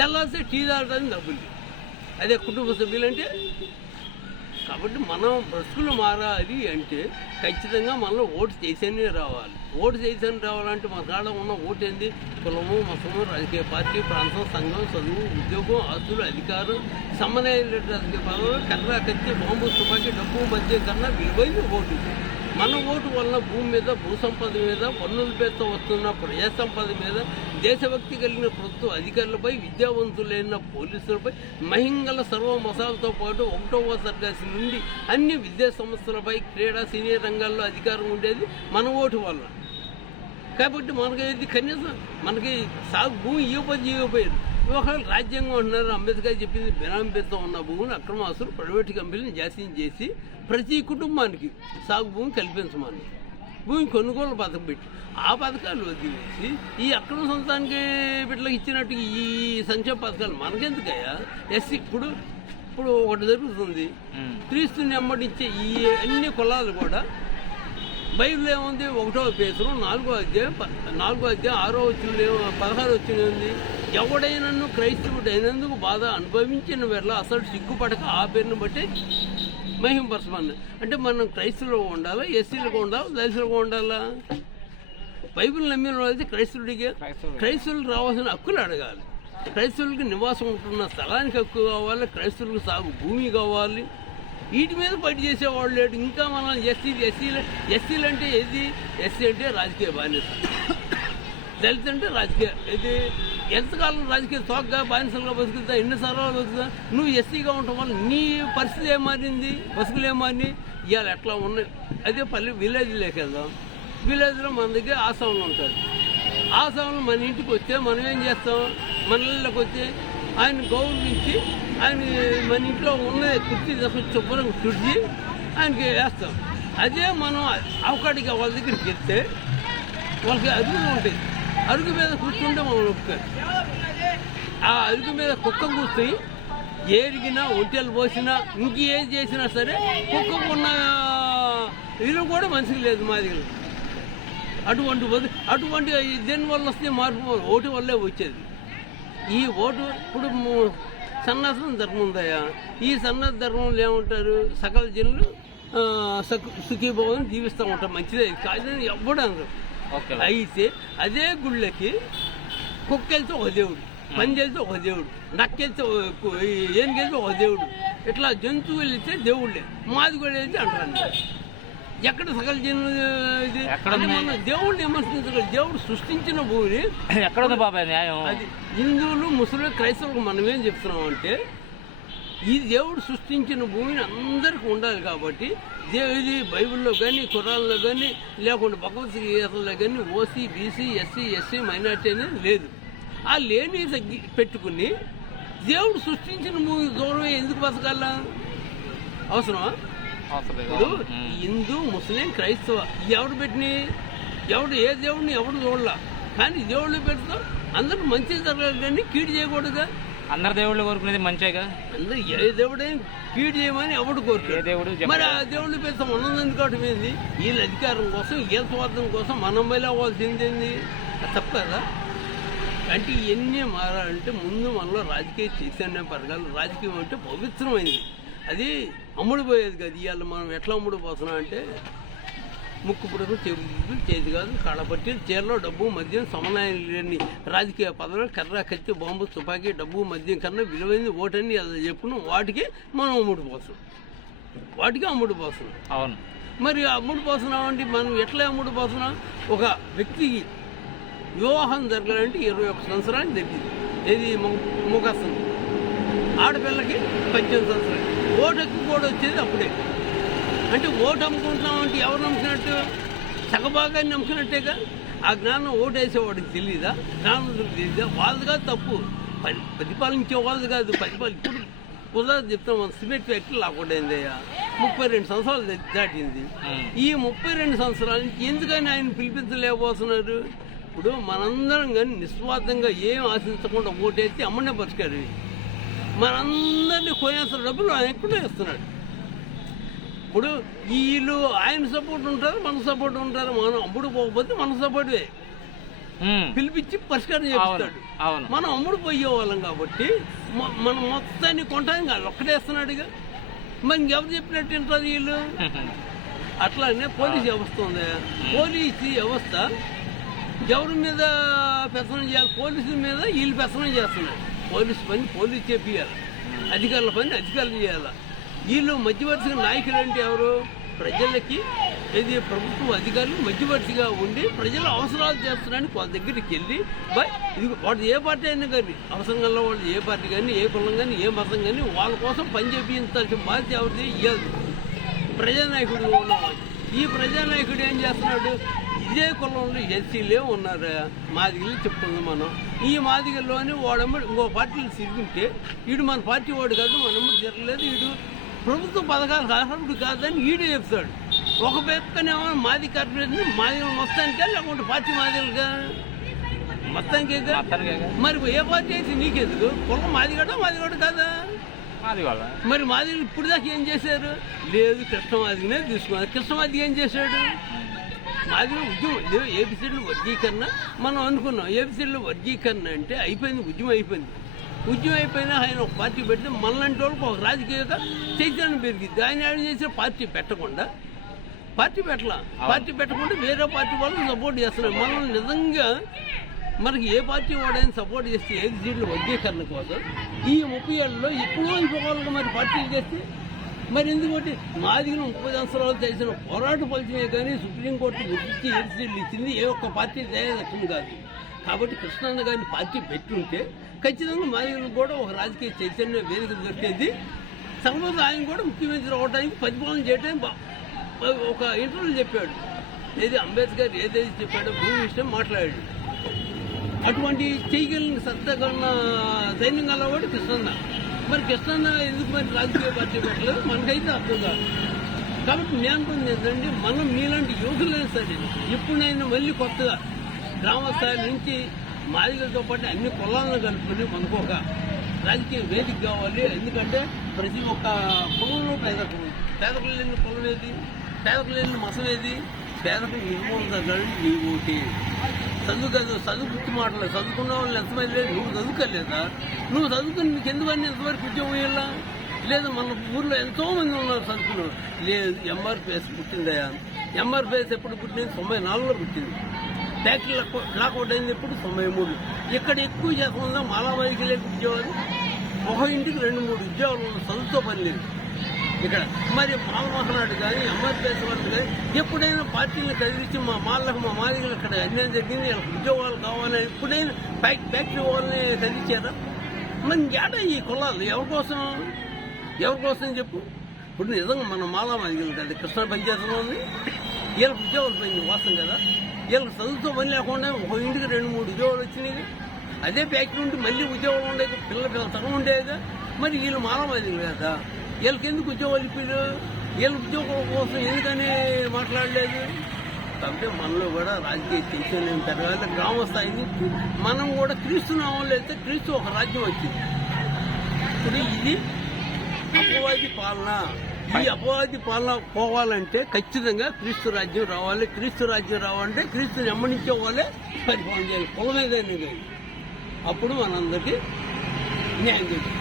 తెల్లారితే టీ తాగడానికి డబ్బులు. అదే కుటుంబ సభ్యులంటే. కాబట్టి మనం బ్రతుకులు మారాలి అంటే ఖచ్చితంగా మనం ఓటు చేసేనే రావాలి. ఓటు చేసేనే రావాలంటే మన కాడ ఉన్న ఓటు ఏంది? కులము, మతము, రాజకీయ పార్టీ, ప్రాంతం, సంఘం, చదువు, ఉద్యోగం, ఆస్తులు, అధికారం, సమన్వయ రాజకీయ పదవులు, కర్ర, కత్తి, బాంబు, తుపాకీ, డబ్బు మధ్య కన్నా విలువైన ఓటు. మన ఓటు వలన భూమి మీద, భూ సంపద మీద, పన్నుల పేరుతో వస్తున్న ప్రజా సంపద మీద, దేశభక్తి కలిగిన ప్రభుత్వ అధికారులపై, విద్యావంతులైన పోలీసులపై, మహింగల సర్వ మసాలతో పాటు 1వ తరగతి నుండి అన్ని విద్యా సంస్థలపై, క్రీడా, సీనియర్ రంగాల్లో అధికారం ఉండేది మన ఓటు వల్ల. కాబట్టి మనకి కనీసం మనకి సాగు భూమి ఇవ్వకపోయారు. ఒకవేళ రాజ్యాంగం అంటున్నారు, అంబేద్కర్ చెప్పింది బినామీ పేరుతో ఉన్న భూమిని అక్రమాస్తులు ప్రైవేటు కంపెనీని జాస్యం చేసి ప్రతి కుటుంబానికి సాగు భూమి కల్పించమని భూమి కొనుగోలు పథకం పెట్టి ఆ పథకాలు వదిలేసి ఈ అక్రమ సొంతానికి బిడ్డలకు ఇచ్చినట్టు ఈ సంక్షేమ పథకాలు మనకెందుకయ్యా? ఇప్పుడు ఒకటి జరుగుతుంది. క్రీస్తుని వెంబడించే ఈ అన్ని కులాలు కూడా బైబిల్లో ఏముంది? 1వ పేతురు 4వ అధ్యాయం 6వ వచ్చిన 16 వచ్చిన ఉంది. ఎవడైనను క్రైస్తవుడు అయినందుకు బాధ అనుభవించిన వేళ అసలు సిగ్గుపడక ఆ పేరును బట్టి మహింపరచమని. అంటే మనం క్రైస్తవులుగా ఉండాలా, ఎస్సీలుగా ఉండాలా, దళితులుగా ఉండాలా? బైబిల్ నమ్మిన వాళ్ళైతే క్రైస్తవులకు రావాల్సిన హక్కులు అడగాలి. క్రైస్తవులకి నివాసం ఉంటున్న స్థలానికి హక్కు కావాలి, క్రైస్తవులకు సాగు భూమి కావాలి. వీటి మీద పని చేసేవాళ్ళు లేడు. ఇంకా మనం ఎస్సీలు అంటే ఏది? ఎస్సీ అంటే రాజకీయ బానిస, దళిత అంటే రాజకీయ ఇది. ఎంతకాలం రాజకీయ తోకగా బానిసలుగా బతుకుతా? ఎన్నిసార్లు బతుకుతా? నువ్వు ఎస్సీగా ఉండటం వల్ల నీ పరిస్థితి ఏం మారింది? బతుకులు ఏం మారి ఇవాళ ఎట్లా ఉన్నాయి? అదే విలేజ్లోకి వెళ్దాం. విలేజ్లో మన దగ్గర ఆసాములు ఉంటారు. ఆసాములు మన ఇంటికి వస్తే మనం ఏం చేస్తాం? మన ఇళ్ళకి వచ్చి ఆయన గౌరవించి ఆయన మన ఇంట్లో ఉన్న కుర్చీ శుభ్రంగా తుడిచి ఆయనకి వేస్తాం. అదే మనం అవకాడికి వాళ్ళ దగ్గరికి వెళ్తే వాళ్ళకి అరుగులు ఉంటాయి. అరుగు మీద కూర్చుంటే మనం ఒప్పుతారు. ఆ అరుగు మీద కుక్క కూర్చుని ఏరిగినా, ఒంటెలు పోసినా, ఇంకేం చేసినా సరే కుక్కకు ఉన్న విలువ కూడా మనిషికి లేదు మా దగ్గర. అటువంటి దేనివల్ల వస్తే మార్పు ఓటు వల్లే వచ్చేది. ఈ ఓటు ఇప్పుడు సన్నాసం ధర్మం ఉందయ్యా. ఈ సన్నాస ధర్మంలో ఏమంటారు? సకల జనులు సుఖీభావం జీవిస్తూ ఉంటారు. మంచిదే కాదని ఎవ్వడు అనరు. అయితే అదే గుళ్ళకి కుక్కెళ్తే ఒక దేవుడు, పంజెళ్తే ఒక దేవుడు, నక్కెళ్తే ఏనుగెళ్తే ఒక దేవుడు, ఇట్లా జంతువులు వెళ్తే దేవుళ్ళే, మాది కూడా వెళ్తే అంటారు. ఎక్కడ సకల జనులు ఇది? మనం దేవుడిని విమర్శించగల దేవుడు సృష్టించిన భూమిని ఎక్కడ బాబాయ్ న్యాయం? అది హిందువులు, ముస్లింలు, క్రైస్తవులకు మనం ఏం చెప్తున్నాం అంటే ఈ దేవుడు సృష్టించిన భూమిని అందరికీ ఉండాలి. కాబట్టి ఇది బైబిల్లో కానీ, ఖురాన్లో కానీ, లేకుండా భగవద్గీతలో కానీ ఓసీ, బీసీ, ఎస్సీ మైనార్టీ అనేది లేదు. ఆ లేని పెట్టుకుని దేవుడు సృష్టించిన భూమి దూరం ఎందుకు బతకాలా? అవసరమా? ఇప్పుడు హిందూ, ముస్లిం, క్రైస్తవ ఎవడు పెట్టినాయి? ఏ దేవుడిని ఎవడు చూడలా. కానీ దేవుళ్ళు పెడతా అందరూ మంచి జరగాలి కానీ కీడు చేయకూడదుగా. అందరు దేవుళ్ళు కోరుకునేది మంచిగా. అందరూ ఏ దేవుడైనా కీడు చేయమని ఎవడు కోరుకు. మరి ఆ దేవుళ్ళు పెడతాం ఉన్నది కావటం ఏంది? వీళ్ళ అధికారం కోసం, వీళ్ళ స్వార్థం కోసం మనం బయలు అవ్వాల్సింది ఏంది? తప్ప కదా. అంటే ఇవన్నీ మారాలంటే ముందు మనలో రాజకీయ చైతన్యం పెరగాలి. రాజకీయం అంటే పవిత్రమైంది. అది అమ్ముడుపోయేది కాదు. ఇవాళ మనం ఎట్లా అమ్ముడుపోతున్నాం అంటే ముక్కు పుడకు, చెవులు, చేతి కాదు, కాళ్ళపట్టి, చీరలో డబ్బు, మద్యం, సమన్వయం లేని రాజకీయ పదవులు, కర్ర, కత్తి, బాంబు, తుపాకీ, డబ్బు, మద్యం కన్నా విలువైంది ఓటని చెప్పుకున్నాం. వాటికి మనం అమ్ముడుపోతున్నాం. అవును. మరి అమ్ముడుపోతున్నాం అంటే మనం ఎట్లా అమ్ముడుపోతున్నాం? ఒక వ్యక్తికి వివాహం జరగాలంటే 21 సంవత్సరాలు జరిగింది. ఏది ముఖస్థం. ఆడపిల్లకి 18 సంవత్సరాలు. ఓటుకి కూడా వచ్చేది అప్పుడే. అంటే ఓటు అమ్ముకుంటున్నామంటే ఎవరు నమ్ముకున్నట్టు? సగభాగాన్ని నమ్ముకున్నట్టేగా. ఆ జ్ఞానం ఓటు వేసేవాడికి తెలియదా? జ్ఞానం తెలియదా? వాళ్ళది కాదు తప్పు, పరిపాలించే వాళ్ళది కాదు. ఇప్పుడు ఉదాహరణ చెప్తాం, మన సిమెంట్ ఫ్యాక్టరీ లాక్డైందయ్యా. 32 సంవత్సరాలు దాటింది. ఈ 32 సంవత్సరాల నుంచి ఎందుకని ఆయన పిలిపించలేకపోతున్నారు? ఇప్పుడు మనందరం కానీ నిస్వార్థంగా ఏం ఆశించకుండా ఓటేసి అమ్మనే పరిష్కారం. మనందరినీ కొనేస్తున్న డబ్బులు ఆయన ఎక్కడో వేస్తున్నాడు. ఇప్పుడు వీళ్ళు ఆయన సపోర్ట్ ఉంటారు, మన సపోర్ట్ ఉంటారు. మనం అమ్ముడు పోకపోతే మన సపోర్టే. పిలిపించి పరిష్కారం చేపిస్తాడు. అవును. మనం అమ్ముడు పోయే వాళ్ళం కాబట్టి మనం మొత్తాన్ని కొంటాం కాదు, ఒక్కటేస్తున్నాడుగా. మరి ఇంకెవరు చెప్పినట్టు వింటారు వీళ్ళు? అట్లానే పోలీస్ వ్యవస్థ ఉంది. పోలీసు వ్యవస్థ ఎవరి మీద పెత్తనం చేయాలి? పోలీసుల మీద వీళ్ళు పెత్తనం చేస్తున్నారు. పోలీసు పని పోలీసు చేపియాలి, అధికారుల పని అధికారులు చేయాలి. వీళ్ళు మధ్యవర్తిగా నాయకులు అంటే ఎవరు? ప్రజలకి ఇది ప్రభుత్వ అధికారులు మధ్యవర్తిగా ఉండి ప్రజల అవసరాలు చేస్తున్నారని వాళ్ళ దగ్గరికి వెళ్ళి ఇది వాడు ఏ పార్టీ అయినా కానీ అవసరం కల్లా వాళ్ళు ఏ పార్టీ కానీ ఏ కులం కానీ ఏ మతం కానీ వాళ్ళ కోసం పని చేయించాల్సిన బాధ్యత ఎవరిది? ఇవ్వదు. ప్రజానాయకుడు ఉన్నవాడు. ఈ ప్రజానాయకుడు ఏం చేస్తున్నాడు? ఇదే కులంలో ఎస్సీలే ఉన్నారు, మాదిగలు చెప్పుకుందాం మనం. ఈ మాదిగల్లోని వాడమ్మ ఇంకో పార్టీలు తిరుగుంటే వీడు మన పార్టీ వాడు కాదు, మనమ్మ తిరగలేదు, వీడు ప్రభుత్వ పథకాలకు అర్హుడు కాదని వీడే చెప్తాడు. ఒక పక్కనేమో మాది కార్పొరేషన్ మాదిగలు మొత్తానికే, లేకుంటే పార్టీ మాదిగలుగా మొత్తానికే. మరి ఏ పార్టీ అయితే నీకెందుకు? కులం మాదిగడు కాదా? మరి మాదిగలు ఇప్పుడు దాకా ఏం చేశారు? లేదు, కృష్ణమాదిగనే తీసుకున్నారు. కృష్ణమాదిగ ఏం చేశాడు? మాదిగ ఉద్యమం ఏబిసిడ్లు వర్గీకరణ మనం అనుకున్నాం. ఏబిసిడ్లు వర్గీకరణ అంటే అయిపోయింది, ఉద్యమం అయిపోయింది. ఉద్యమం అయిపోయినా ఆయన ఒక పార్టీ పెడితే మనలాంటి వాళ్ళకి ఒక రాజకీయ చైతన్యం పెరిగింది. ఆయన ఏం చేసిన పార్టీ పెట్టకుండా వేరే పార్టీ వాళ్ళని సపోర్ట్ చేస్తున్నారు. మనం నిజంగా మనకి ఏ పార్టీ వాడైనా సపోర్ట్ చేస్తే ఏది సీట్లు వర్గీకరణ కోసం ఈ 30 ఏళ్ళలో ఎప్పుడో అయిపోవాలి. మరి పార్టీలు చేస్తే మరి ఎందుకంటే మాదిగలు 30 సంవత్సరాలు చేసిన పోరాట ఫలితమే కానీ సుప్రీంకోర్టు గుర్తించి ఏది సీట్లు ఇచ్చింది ఏ ఒక్క పార్టీ దయదక్షం కాదు. కాబట్టి కృష్ణన్న గారిని పార్టీ పెట్టుంటే ఖచ్చితంగా మాదిగలకు కూడా ఒక రాజకీయ చైతన్య వేదిక దొరికేది. సంబంధం ఆయన కూడా ముఖ్యమంత్రి అవడానికి పరిపాలన చేయడానికి ఒక ఇంటర్వ్యూలు చెప్పాడు. ఏది అంబేద్కర్ ఏదైతే చెప్పాడో భూమి విషయం మాట్లాడాడు. అటువంటి చేయగలిగిన సత్తగన్న సైన్యం గలవాడు కృష్ణన్న. మరి కృష్ణన్న ఎందుకు మరి రాజకీయ పార్టీ పెట్టలేదు మనకైతే అర్థం కాదు. కాబట్టి నేను అనుకుంది ఏంటంటే మనం మీలాంటి యువకులైనా సరే ఇప్పుడైనా మళ్ళీ కొత్తగా గ్రామ స్థాయి నుంచి మాదిగలతో పాటు అన్ని కులాలను కలుపుకొని మనకు ఒక రాజకీయ వేదిక కావాలి. ఎందుకంటే ప్రతి ఒక్క కులంలో పేదకులు లేని కులం ఏది? పేదకులు లేని మతం ఏది? పేదకు నిర్మూలన నీ ఓటి. చదువు గుర్తు మాటలేదు. చదువుకున్న వాళ్ళు ఎంతమంది లేదు? నువ్వు చదువుకోలేదా? నువ్వు చదువుకుని నీకు ఎందుకని ఎంతవరకు ఉద్యోగం వేయాలా? లేదా మన ఊర్లో ఎంతో మంది ఉన్నారు చదువుకున్నారు. లేదు, ఎంఆర్పిఎస్ పుట్టిందయా. ఎంఆర్పిఎస్ ఎప్పుడు పుట్టింది? 94లో పుట్టింది. ఫ్యాక్టరీ లాకౌట్ అయింది ఎప్పుడు? 93. ఇక్కడ ఎక్కువ శాతం మాలామాదికి లేదు ఉద్యోగాలు. ఒక ఇంటికి 2-3 ఉద్యోగాలు ఉన్న చదువుతో పని లేదు ఇక్కడ. మరి మాలమహనాడు కానీ ఎంఆర్పిఎస్ వాళ్ళు కానీ ఎప్పుడైనా పార్టీలను కదిలించి మా మాదిగలు అక్కడ అన్యాయం జరిగింది, వాళ్ళకి ఉద్యోగాలు కావాలని ఎప్పుడైనా ఫ్యాక్టరీ వాళ్ళని కదిలించారా? మరి ఏట ఈ కులాలు ఎవరి కోసం చెప్పు? ఇప్పుడు నిజంగా మన మాదిగలు కదా కృష్ణా పంచాయతీలో ఉంది, వీళ్ళకి ఉద్యోగాలు పోయింది వాస్తవం కదా. వీళ్ళకి చదువుతో పని లేకుండా ఒక ఇంటికి 2-3 ఉద్యోగాలు వచ్చినాయి. అదే ఫ్యాక్టరీ ఉంటే మళ్ళీ ఉద్యోగాలు ఉండేది, పిల్లల సగం ఉండేదిగా. మరి వీళ్ళు మాదిగలు కదా, వీళ్ళకి ఎందుకు ఉద్యోగాలు ఇప్పారు? వీళ్ళ ఉద్యోగం కోసం ఎందుకని మాట్లాడలేదు? కాబట్టి మనలో కూడా రాజకీయ చైతన్యం పెరగాలి. గ్రామ స్థాయి నుంచి మనం కూడా క్రీస్తు నామంలో అయితే క్రీస్తు ఒక రాజ్యం వచ్చింది. ఇప్పుడు ఇది అపవాది పాలన. ఈ అపవాది పాలన పోవాలంటే ఖచ్చితంగా క్రీస్తు రాజ్యం రావాలి. క్రీస్తు రాజ్యం రావాలంటే క్రీస్తుని ఎమ్మనించే వాళ్ళే పరిపాలన చేయాలి, కులం ఏదైనా కానీ. అప్పుడు మనందరికీ న్యాయం చేయాలి.